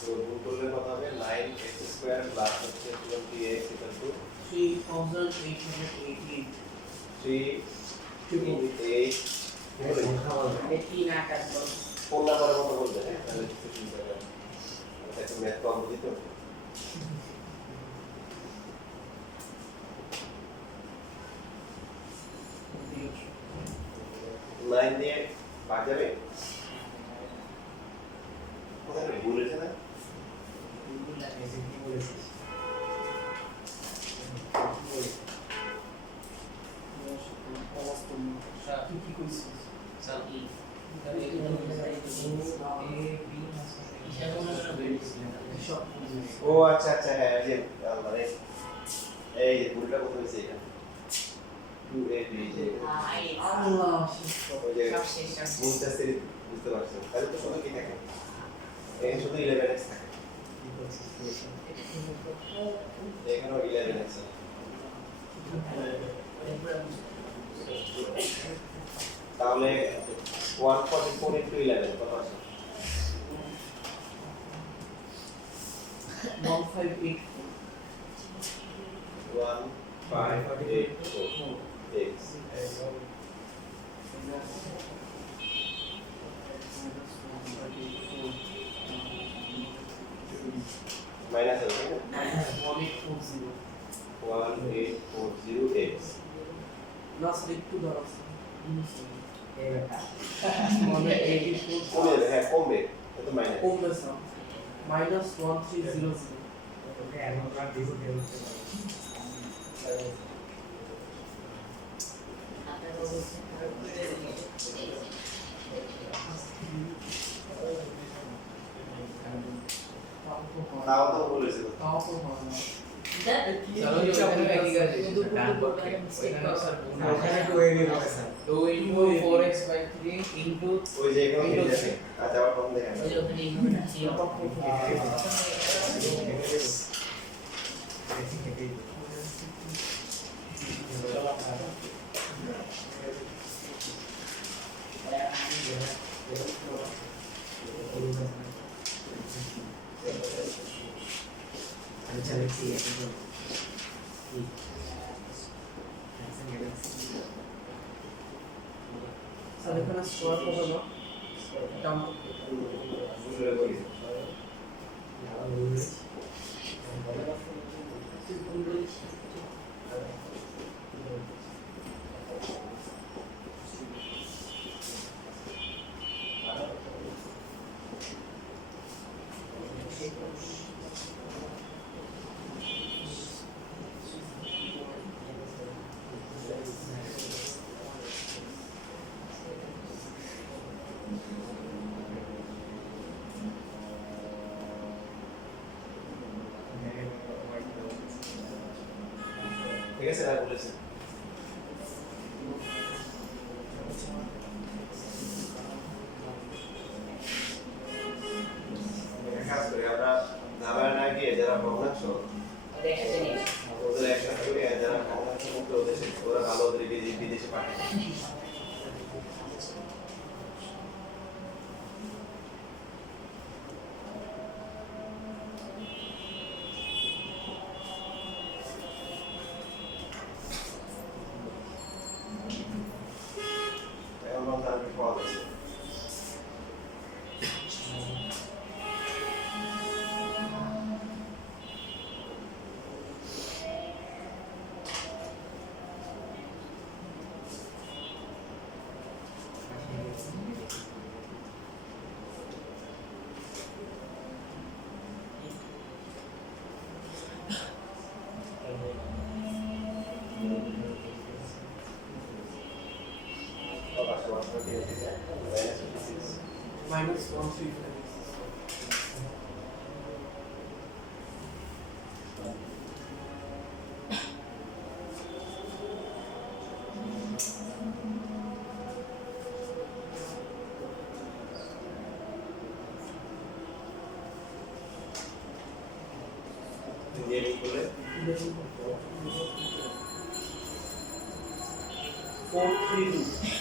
তো গুণ করলে কত হবে 9x স্কয়ার প্লাস হচ্ছে 20x ইকুয়াল টু 3888 3 8 3 8 বল কোন নাম্বারের মতো বলতে হ্যাঁ তাহলে কিছু চিন্তা করেন এটা একটু ম্যাথ কম বুঝি তো 9 দিয়ে ভাগ যাবে কোথায় ভুল হয়েছে না তুই কি কইছিস সব ই সব ও আচ্ছা আচ্ছা হ্যাঁ এই যে মানে এই যে ভুলটা কোথায় হয়েছে এখানে 2ab যে আল্লাহ ওই যে সব শেষ সব ভুলটা সেরি বুঝতে পারছেন তাহলে তো শুধু কি থাকে এখানে শুধু 11x থাকে এখানেও 11x আছে তাহলে 144 into 11 কত আছে 1584 1584 x মাইনাস আছে না 1840 1840x লাস্ট একটু দাঁড়াস কমবে হ্যাঁ কমবে এটা মাইনাস কমবে স্যার মাইনাস 1300 তাও তো বলেছিল তাও তো হয় না चलो जो अपने एक कर दीजिए डान बोर्ड के ওখানে 2ab হবে sir 2 into 4x by 3 into ওই যে এখানে মিলে যাবে আচ্ছা আবার প্রথম দেখেন ওই যে ওখানে ইনপুট ছিল अच्छा देखिए স্যার এখানে স্কোয়ার হবে না ডাউন শুরু করি ঠিক আছে না বলেছেন কাজ করি আমরা ধাবার না গিয়ে যারা ভগ্নাংশ দেখেছেন ওদের একসাথে করে যারা ভগ্নাংশ মুক্ত দেশে ওরা ভালো ওদেরকে বিদেশে পাঠায় এখন তার পাওয়া যাচ্ছে মাইনাস 1356 1 হেডিং করলে 432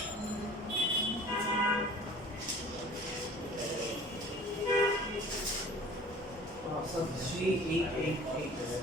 আচ্ছা 3888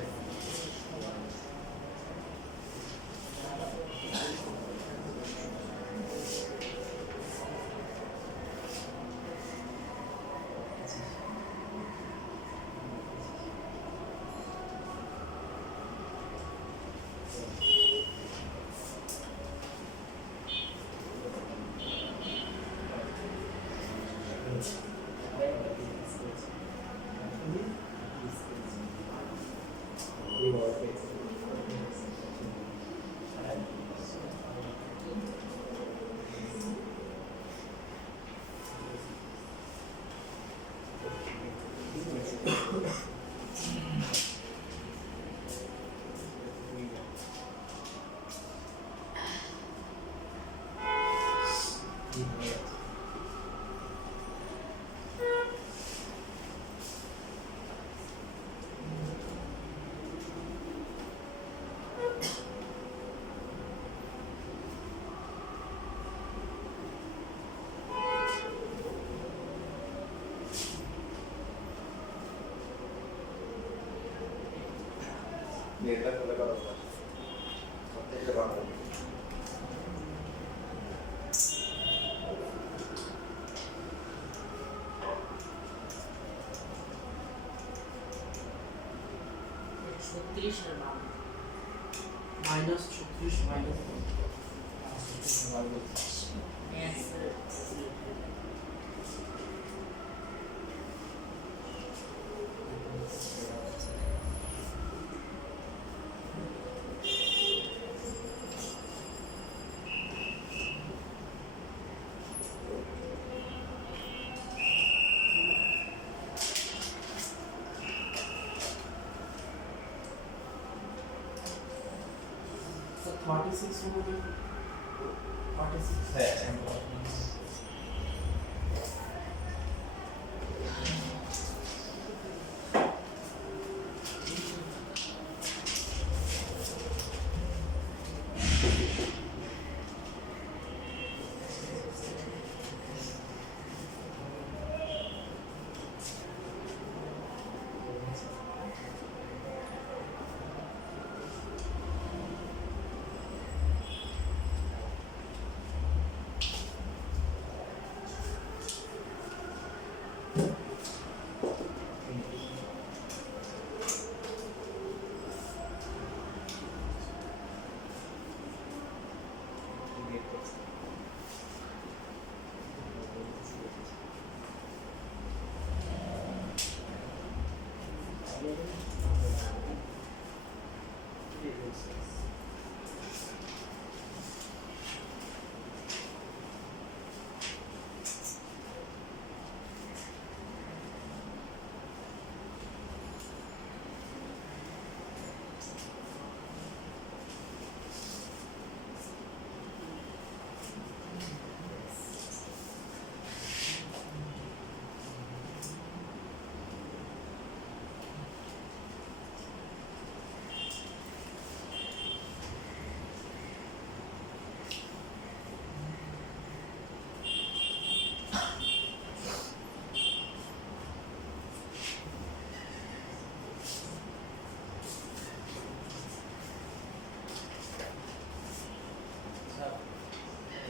মেয়েটা করলে কত হয় সবথেকে ভালো ছত্রিশ এর নাম -36 মাইনাস So 36 হবে 36 হ্যাঁ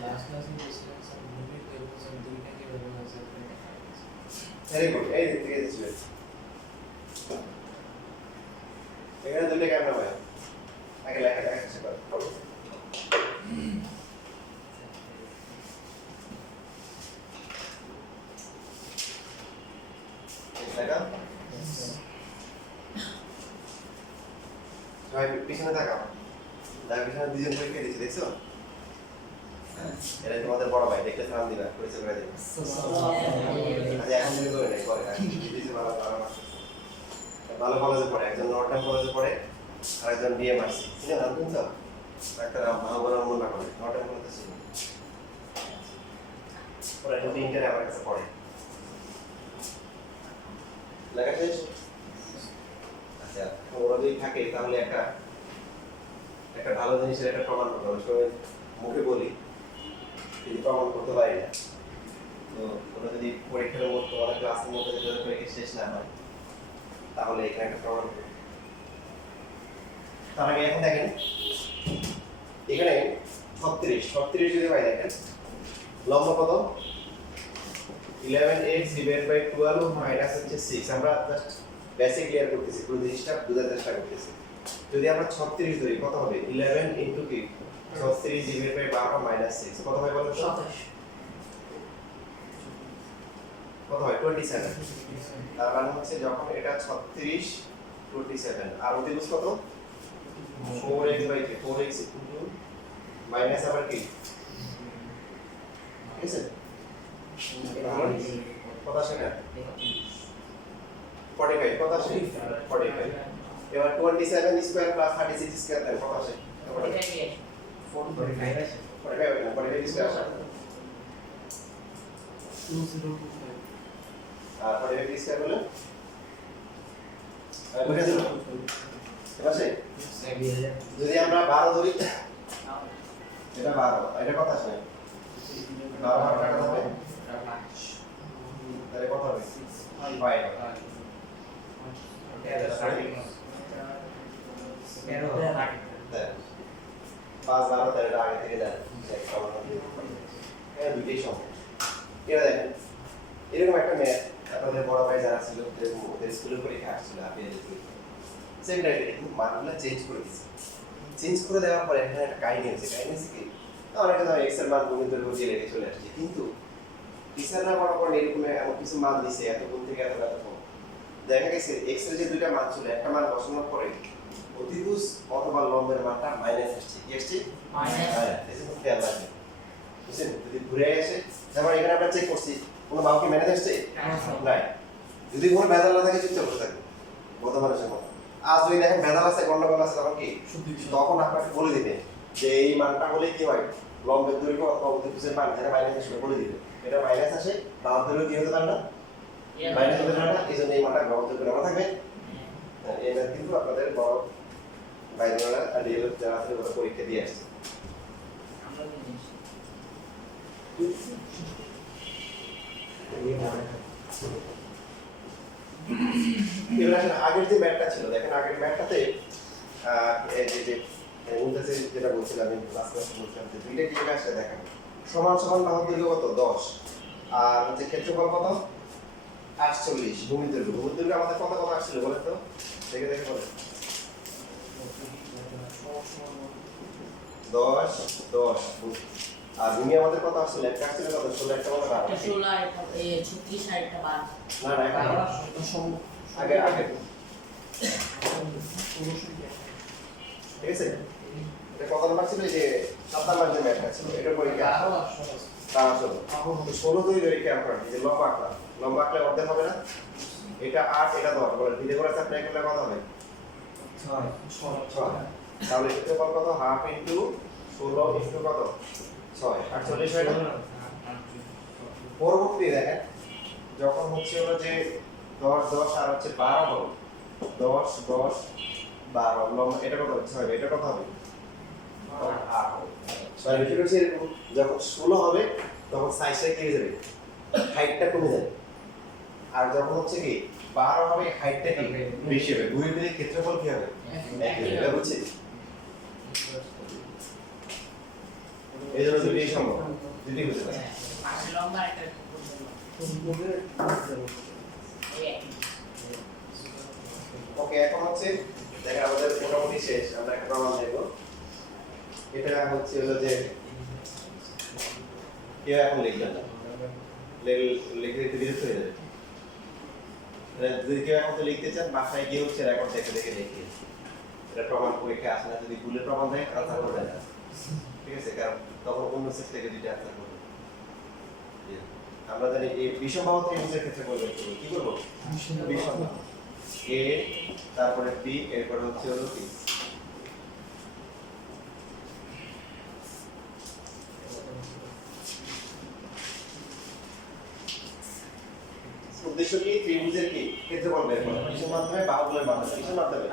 লাস্ট ক্লাসে বলছিলাম স্যার মুভি দেখবো স্যার দুইটা কি ভাবে আছে ভেরি গুড এই দিক থেকে দিচ্ছি এখানে দুটো ক্যামেরা ভাই আগে লেখা শেষ করো লেখা সবাই পিছনে তাকাও তার পিছনে দুজন পরীক্ষা দিচ্ছে দেখছো এটা তোমাদের বড় ভাই দেখতে সালাম দিবা পরিচয় করে দিবা আচ্ছা এখন তুমি করে নেই পরে কিছু ভালো ভালো ভালো কলেজে পড়ে একজন নর্টন কলেজে পড়ে আর একজন ডিএমআরসি চিনেন নাম শুনছো ডাক্তার মাহবুবুর মোল্লা কলেজ নর্টন কলেজে ছিল ওরা কিন্তু ইন্টারে আমার কাছে পড়ে লেখা শেষ আচ্ছা ওরা যদি থাকে তাহলে একটা একটা ভালো জিনিসের একটা প্রমাণ করতে হবে সবাই মুখে বলি যদি প্রমাণ করতে পারি না তো ওরা যদি পরীক্ষার মধ্যে তোমাদের ক্লাসের মধ্যে যদি পরীক্ষা শেষ না হয় তাহলে এখানে একটা প্রমাণ করবে তার আগে এখন দেখেন এখানে 36 যদি হয় দেখেন লম্ব কত 11x divided by 12 মাইনাস হচ্ছে 6 আমরা জাস্ট বেসিক ক্লিয়ার করতেছি পুরো জিনিসটা বোঝার চেষ্টা করতেছি যদি আমরা 36 ধরি কত হবে 11 ইনটু কি 36 ডিভাইডেড বাই 12 মাইনাস 6 কত হয় বলেন তো 27 কত হয় 27 তার মানে হচ্ছে যখন এটা 36 27 আর অতিভুজ কত 4x by 4x into minus আবার কি ঠিক আছে কত আসে না 45 কত আসে 45 এবার 27 স্কয়ার প্লাস 36 স্কয়ার দেন কত আসে 45 আছে 45 স্কয়ার আসে 2025 আর 45 স্কয়ার বলে বুঝে দিল এবার সে যদি আমরা 12 ধরি এটা 12 এটা কত আসে 12 টাকা হবে তাহলে কত হবে 5 5 12 আগে থেকে দেন হ্যাঁ দুইটাই সম্ভব এটা দেখেন এরকম একটা ম্যাথ আপনাদের বড় ভাই যারা ছিল ওদের স্কুলের পরীক্ষা আসছিল আপনি সেম টাইপের কিন্তু মানগুলো চেঞ্জ করে দিচ্ছে চেঞ্জ করে দেওয়ার পরে এখানে একটা কাহিনী আছে কি অনেকে ধর এক্স এর মান গুণিতের উপর দিয়ে রেখে চলে আসছে কিন্তু টিচাররা মনে করেন এরকম এমন কিছু মান দিছে এত গুণ থেকে এত কম দেখা গেছে এক্স এর যে দুইটা মান ছিল একটা মান বসানোর পরে অতিভুজ অথবা লম্বের মানটা মাইনাস আসছে কি আসছে মাইনাস এজন্য খেয়াল রাখবেন বুঝছেন যদি ঘুরে আসে যেমন এখানে আমরা চেক করছি কোনো মান কি ম্যানেজ আসছে নাই যদি কোনো ভেজাল না থাকে চুপচাপ বসে থাকবে বড় মানুষের মতো আজ যদি দেখেন ভেজাল আছে গন্ডগোল আছে তখন কি তখন আপনাকে বলে দিবে যে এই মানটা হলে কি হয় লম্বের দৈর্ঘ্য অথবা অতিভুজের মান যেটা মাইনাস আসবে বলে দিবে এটা মাইনাস আসে বাম দৈর্ঘ্য কি হতে পারে না মাইনাস হতে পারে না এই জন্য এই মানটা গ্রহণযোগ্য না থাকবে এই ম্যাথ কিন্তু আপনাদের বড় বাইরেরা আর ডিএল যারা আছে ওরা পরীক্ষা দিয়ে আসছে আমরা জানি এবার আসলে আগের যে ম্যাথটা ছিল দেখেন আগের ম্যাথটাতে এই যে উল্টাতে যেটা বলছিলাম আমি ক্লাস বলছিলাম যে দুইটা কি আসছে দেখেন সমান সমান বাহুর দৈর্ঘ্য কত 10 আর হচ্ছে ক্ষেত্রফল কত 48 ভূমি দৈর্ঘ্য আমাদের কত কত আসছিল বলেন তো দেখে দেখে বলেন 10 10 আর ভূমি আমাদের কত আসছিল একটা আসছিল কত 16 একটা কত 36 আরেকটা 12 না না একটা আগে আগে ঠিক আছে এটা কত নাম্বার ছিল যে 7 নাম্বার যে ম্যাথটা ছিল এটার পরীক্ষা তার আসলে 16 দুই ধরে ক্যাম্প করেন যে লম্বা আঁকলে অর্ধেক হবে না এটা 8 এটা 10 বলে দিলে করে অ্যাপ্লাই করলে কত হবে 6 তাহলে ক্ষেত্রফল কত হাফ ইনটু 16 ইনটু কত 6 48 হয় না পরবর্তী দেখেন যখন হচ্ছে হলো যে 10 10 আর হচ্ছে 12 হবে 10 10 12 লম্বা এটা কত হচ্ছে হবে এটা কত হবে 8 হবে সরি ফিরে যখন 16 হবে তখন সাইজটা কি হয়ে যাবে হাইটটা কমে যাবে আর যখন হচ্ছে কি 12 হবে হাইটটা কি বেশি হবে দুই মিলে ক্ষেত্রফল কি হবে একই হবে বুঝছেন এই জন্য দুটি সম্ভব দুটি বুঝতে পারছেন পাঁচ লম্বা একটা ওকে এখন হচ্ছে দেখেন আমাদের মোটামুটি শেষ আমরা একটা প্রমাণ দেখব এটা হচ্ছে হলো যে কেউ এখন লিখবেন না লিখে দিতে বিরক্ত হয়ে যাবে যদি কেউ এখন তো লিখতে চান বাসায় গিয়ে হচ্ছে রেকর্ড দেখে দেখে লিখে এটা প্রমাণ পরীক্ষা আসে না যদি ভুলের প্রমাণ দেয় আনসার করবে না ঠিক আছে কারণ তখন অন্য সেট থেকে দুইটা আনসার করবে আমরা জানি এই বিষমবাহু ত্রিভুজের ক্ষেত্রে বলবো কি করব বিষমবাহু এ তারপরে বি এরপর হচ্ছে হলো কি উদ্দেশ্য কি ত্রিভুজের কি ক্ষেত্রফল বের করা কিসের মাধ্যমে বাহুগুলোর মাধ্যমে কিসের মাধ্যমে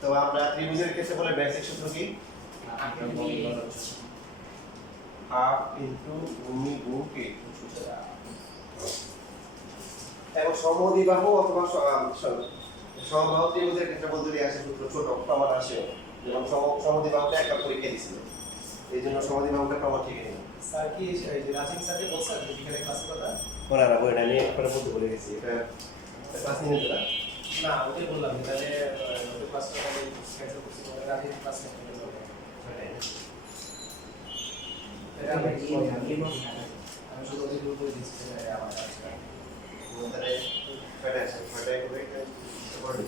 তো আমরা ত্রিভুজের ক্ষেত্রফলের বেসিক সূত্র কি হাফ ইনটু ভূমি গুণ কি এবং সমদ্বিবাহু অথবা সমবাহু ত্রিভুজের ক্ষেত্রফল যদি আসে সূত্র ছোট প্রমাণ আসে যেমন সমদ্বিবাহুটা একটা পরীক্ষা দিছিল এই জন্য সমদ্বিবাহুটা প্রমাণ ঠিক নেই স্যার কি এই যে রাজিং স্যারকে বলছেন যে বিকেলে ক্লাসে কথা ওনারা বই না আমি একবার বলতে বলে গেছি এটা ক্লাস নিয়ে নিতে না ওকে বললাম যে তাহলে ওদের ক্লাসটা তাহলে ক্যান্সেল করছি রাজিং ক্লাস ক্যান্সেল করতে আমি শুধু ওদের গ্রুপে দিচ্ছি যে আমার আজকে তাহলে ফেডারেশন ফেডারেশন করে একটা করে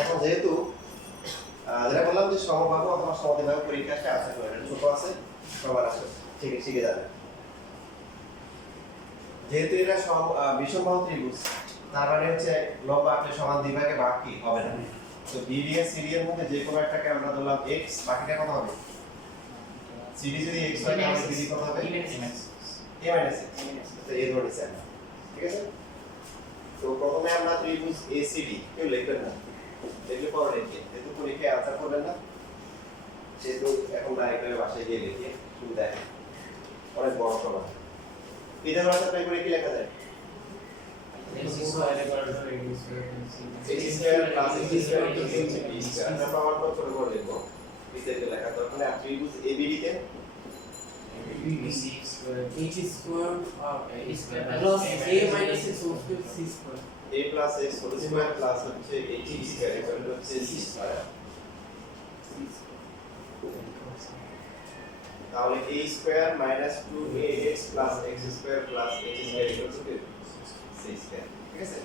এখন যেহেতু যেটা বললাম যে সমবাহু অথবা সমদ্বিবাহু পরীক্ষাটা আছে তো এটা ছোট আছে সবার আছে ঠিক শিখে যাবে যেহেতু এটা বিষমবাহু ত্রিভুজ তার মানে হচ্ছে লম্বা একটা সমান দ্বিভাগে ভাগ কি হবে না তো বিডি এর সিডি এর মধ্যে যে কোনো একটাকে আমরা ধরলাম x বাকিটা কত হবে সিডি যদি x হয় তাহলে বিডি কত হবে a মাইনাস x তো এই ধরে নিছি আমরা ঠিক আছে তো প্রথমে আমরা ত্রিভুজ ACD কেউ লিখবেন না লিখলে পরে লিখে যেহেতু লিখে আনসার করবেন না সেহেতু এখন ডাইরেক্ট বাসায় গিয়ে লিখে শুরু দেখেন অনেক বড় সমান এটা আমরা ট্রাই করে কি লেখা যায় x square plus x square equal to b square আমরা প্রমাণ করে ছোট করে লিখব বিস্তারিত লেখা দরকার নেই ত্রিভুজ ABD তে h square plus a minus x whole square c square a plus x whole square plus হচ্ছে h স্কয়ার ইকুয়াল টু হচ্ছে c স্কয়ার তাহলে a square minus 2ax plus x square plus h square equal two c square ঠিক আছে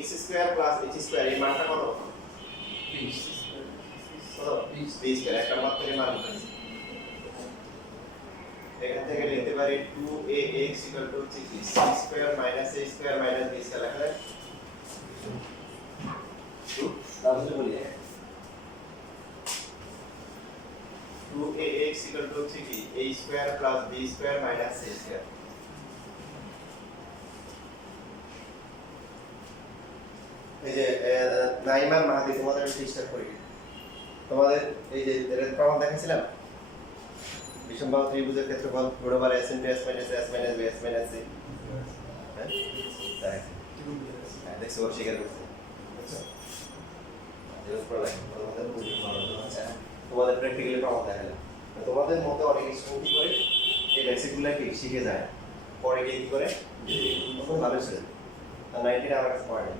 x square plus h square এর মানটা কত b স্কয়ার একটা মাত্র থেকে মান উঠাচ্ছি এখান থেকে লিখতে পারি 2ax ইকুয়াল টু হচ্ছে কি c square minus a square minus b square লেখা যায় তাহলে বলি 2ax equal to হচ্ছে কি a square plus b square minus c square এই যে নাইমান মাহাদি তোমাদের আমি চেষ্টা করি তোমাদের এই যে প্রমাণ দেখাছিলাম বিষমবাহু ত্রিভুজের ক্ষেত্রফল root over s into s minus s minus b s minus c হ্যাঁ দেখছো স্বীকার করছে আচ্ছা যেটা পড়া লাগে তোমাদের প্র্যাকটিক্যালি প্রমাণ দেখালাম তোমাদের মতে অনেক স্টুডেন্ট কি করে এই বেসিকগুলো কি শিখে যায় পরে গিয়ে কি করে তখন ভালো ছিল আর 19 আমার কাছে পড়ে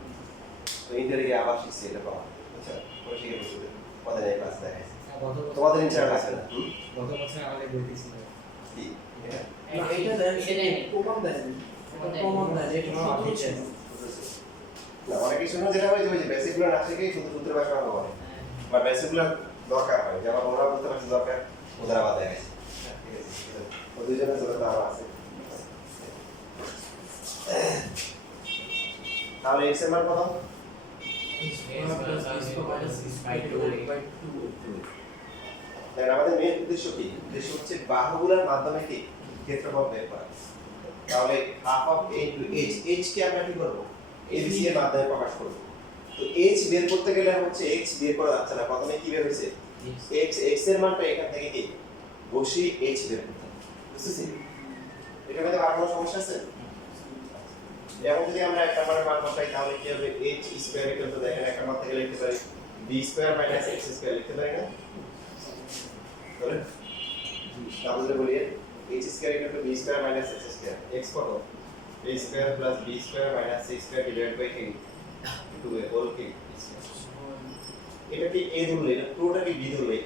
তো ইন্টারে গিয়ে আবার শিখছি এটা প্রমাণ আচ্ছা পরে শিখে বসে পরে এই ক্লাস দেখাই তোমাদের ইন্টার লাগবে না গত বছর আমাদের বই ছিল কি এটা দেন প্রমাণ দেন প্রমাণ দেন এটা না অনেক কিছু যেটা হয় যে বেসিকগুলো না শিখেই শুধু সূত্র ভাষা হবে বা বেসিকগুলো দরকার হয় যেমন ওরা বুঝতে পারছে দরকার ওদের আবার দেখা গেছে ঠিক আছে ও দুজনের জন্য আবার আছে তাহলে x এর মান কত তাহলে আমাদের মেইন উদ্দেশ্য কি উদ্দেশ্য হচ্ছে বাহুগুলোর মাধ্যমে কি ক্ষেত্রফল বের করা তাহলে half of a into h কে আমরা কি করব abc এর মাধ্যমে প্রকাশ করব তো h বের করতে গেলে হচ্ছে x বের করা যাচ্ছে না প্রথমে কি বের হইছে x এর মানটা এখান থেকে কি বসি h বের করতে বুঝছেন এটা মধ্যে আর কোনো সমস্যা আছে এখন যদি আমরা একটা মানের মান বসাই তাহলে কি হবে h স্কয়ার ইকুয়াল টু দেখেন একটা মান থেকে লিখতে পারি b square minus x square লিখতে পারি না তাহলে তাহলে বলি h square equal to b square minus x square x কত a square plus b square minus c square divide by কি 2 এ হোল কি এটা কি a ধরলে এটা পুরোটা কি b ধরলে